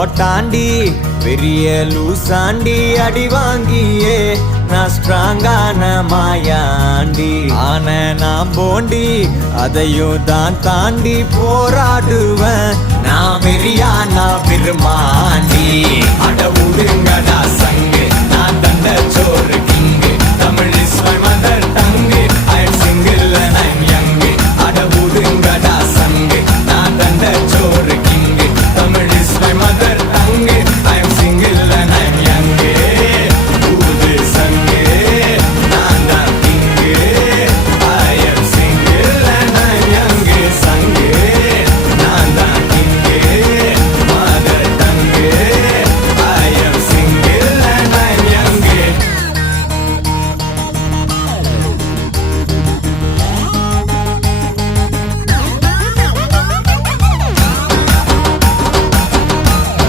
போட்டாண்டி பெரிய லூசாண்டி அடி வாங்கியே நான் ஸ்ட்ராங்கான மாயாண்டி ஆன நான் போண்டி அதையும் தான் தாண்டி போராடுவேன் நான் வெறியா நான் விரும்மா